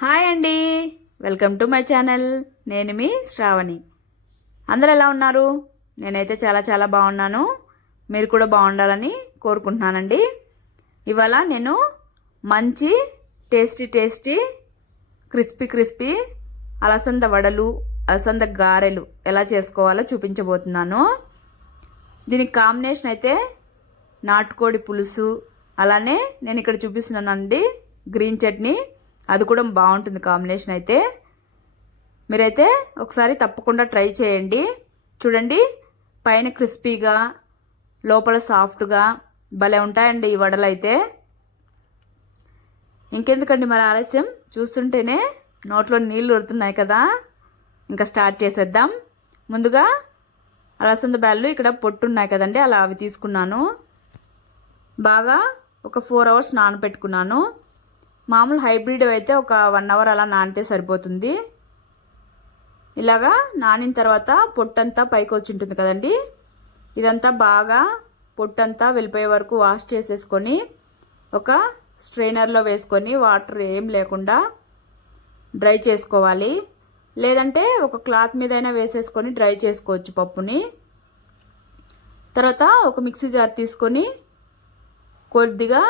Hi అండి, welcome to my channel. నేను మీ శ్రావణి. అందరు ఎలా ఉన్నారు? నేనైతే చాలా చాలా బాగున్నాను. మీరు కూడా బాగుండాలని కోరుకుంటున్నానండి. ఇవాళ నేను మంచి టేస్టీ క్రిస్పీ అలసంద వడలు, అలసంద గారెలు ఎలా చేసుకోవాలో చూపించబోతున్నాను. దీనికి కాంబినేషన్ అయితే నాటుకోడి పులుసు, అలానే నేను ఇక్కడ చూపిస్తున్నానండి గ్రీన్ చట్నీ. అది కూడా బాగుంటుంది కాంబినేషన్. అయితే మీరైతే ఒకసారి తప్పకుండా ట్రై చేయండి. చూడండి, పైన క్రిస్పీగా లోపల సాఫ్ట్గా భలే ఉంటాయండి ఈ వడలు అయితే. ఇంకెందుకండి మరి ఆలస్యం, చూస్తుంటేనే నోట్లో నీళ్ళు ఊరుతున్నాయి కదా. ఇంకా స్టార్ట్ చేసేద్దాం. ముందుగా అలసంద బ్యాళ్ళు ఇక్కడ పొట్టున్నాయి కదండి, అలా అవి తీసుకున్నాను. బాగా ఒక 4 hours నానబెట్టుకున్నాను. మామూలు హైబ్రిడ్ అయితే ఒక 1 hour అలా నానితే సరిపోతుంది. ఇలాగా నానిన తర్వాత పొట్టంతా పైకి వచ్చి ఉంటుంది కదండి, ఇదంతా బాగా పొట్టంతా వెళ్ళిపోయే వరకు వాష్ చేసేసుకొని ఒక స్ట్రైనర్లో వేసుకొని వాటర్ ఏం లేకుండా డ్రై చేసుకోవాలి. లేదంటే ఒక క్లాత్ మీద అయినా వేసేసుకొని డ్రై చేసుకోవచ్చు పప్పుని. తర్వాత ఒక మిక్సీ జార్ తీసుకొని కొద్దిగా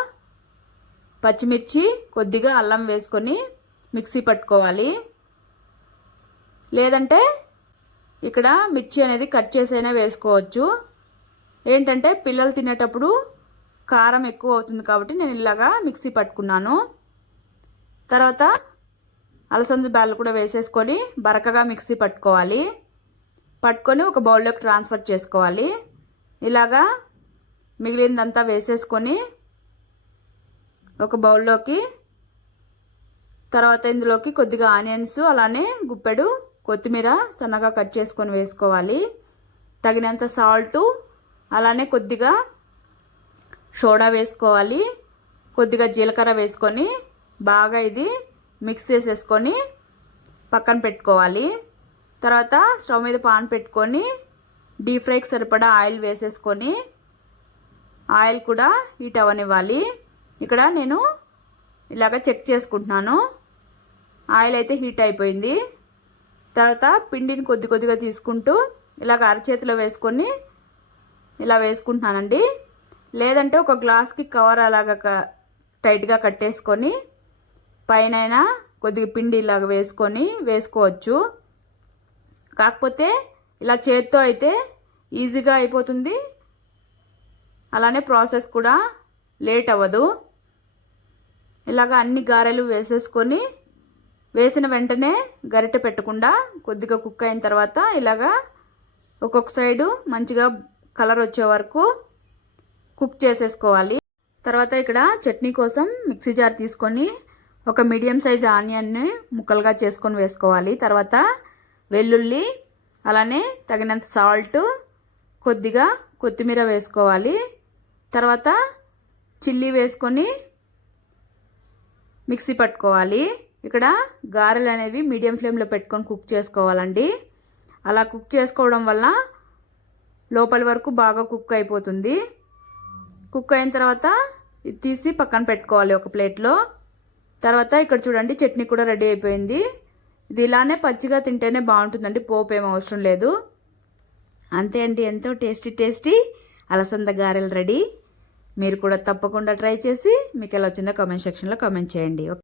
పచ్చిమిర్చి, కొద్దిగా అల్లం వేసుకొని మిక్సీ పట్టుకోవాలి. లేదంటే ఇక్కడ మిర్చి అనేది కట్ చేసైనా వేసుకోవచ్చు. ఏంటంటే పిల్లలు తినేటప్పుడు కారం ఎక్కువ అవుతుంది కాబట్టి నేను ఇలాగా మిక్సీ పట్టుకున్నాను. తర్వాత అలసంద బ్యాళ్ళు కూడా వేసేసుకొని బరకగా మిక్సీ పట్టుకోవాలి. పట్టుకొని ఒక బౌల్లోకి ట్రాన్స్ఫర్ చేసుకోవాలి. ఇలాగా మిగిలిందంతా వేసేసుకొని ఒక బౌల్లోకి, తర్వాత ఇందులోకి కొద్దిగా ఆనియన్స్, అలానే గుప్పెడు కొత్తిమీర సన్నగా కట్ చేసుకొని వేసుకోవాలి. తగినంత సాల్టు, అలానే కొద్దిగా సోడా వేసుకోవాలి. కొద్దిగా జీలకర్ర వేసుకొని బాగా ఇది మిక్స్ చేసేసుకొని పక్కన పెట్టుకోవాలి. తర్వాత స్టవ్ మీద పాన్ పెట్టుకొని డీప్ ఫ్రైకి సరిపడా ఆయిల్ వేసేసుకొని ఆయిల్ కూడా హీట్ అవ్వనివ్వాలి. ఇక్కడ నేను ఇలాగ చెక్ చేసుకుంటున్నాను. ఆయిల్ అయితే హీట్ అయిపోయింది. తర్వాత పిండిని కొద్దిగా తీసుకుంటూ ఇలాగ అరచేతిలో వేసుకొని ఇలా వేసుకుంటున్నానండి. లేదంటే ఒక గ్లాస్కి కవర్ అలాగ టైట్గా కట్టేసుకొని పైన కొద్దిగా పిండి ఇలాగ వేసుకోవచ్చు. కాకపోతే ఇలా చేత్తో అయితే ఈజీగా అయిపోతుంది, అలానే ప్రాసెస్ కూడా లేట్ అవ్వదు. ఇలాగ అన్ని గారెలు వేసేసుకొని వేసిన వెంటనే గరిటె పెట్టకుండా కొద్దిగా కుక్ అయిన తర్వాత ఇలాగా ఒక్కొక్క సైడు మంచిగా కలర్ వచ్చే వరకు కుక్ చేసేసుకోవాలి. తర్వాత ఇక్కడ చట్నీ కోసం మిక్సీ జార్ తీసుకొని ఒక మీడియం సైజ్ ఆనియన్ని ముక్కలుగా చేసుకొని వేసుకోవాలి. తర్వాత వెల్లుల్లి, అలానే తగినంత సాల్ట్, కొద్దిగా కొత్తిమీర వేసుకోవాలి. తర్వాత చిల్లీ వేసుకొని మిక్సీ పట్టుకోవాలి. ఇక్కడ గారెలు అనేవి మీడియం ఫ్లేమ్లో పెట్టుకొని కుక్ చేసుకోవాలండి. అలా కుక్ చేసుకోవడం వల్ల లోపల వరకు బాగా కుక్ అయిపోతుంది. కుక్ అయిన తర్వాత ఇది తీసి పక్కన పెట్టుకోవాలి ఒక ప్లేట్లో. తర్వాత ఇక్కడ చూడండి, చట్నీ కూడా రెడీ అయిపోయింది. ఇది ఇలానే పచ్చిగా తింటేనే బాగుంటుందండి, పోపు ఏం అవసరం లేదు. అంతే అండి, ఎంతో టేస్టీ అలసంద గారెలు రెడీ. మీరు కూడా తప్పకుండా ట్రై చేసి మీకు ఎలా వచ్చిందో కామెంట్ సెక్షన్లో కామెంట్ చేయండి.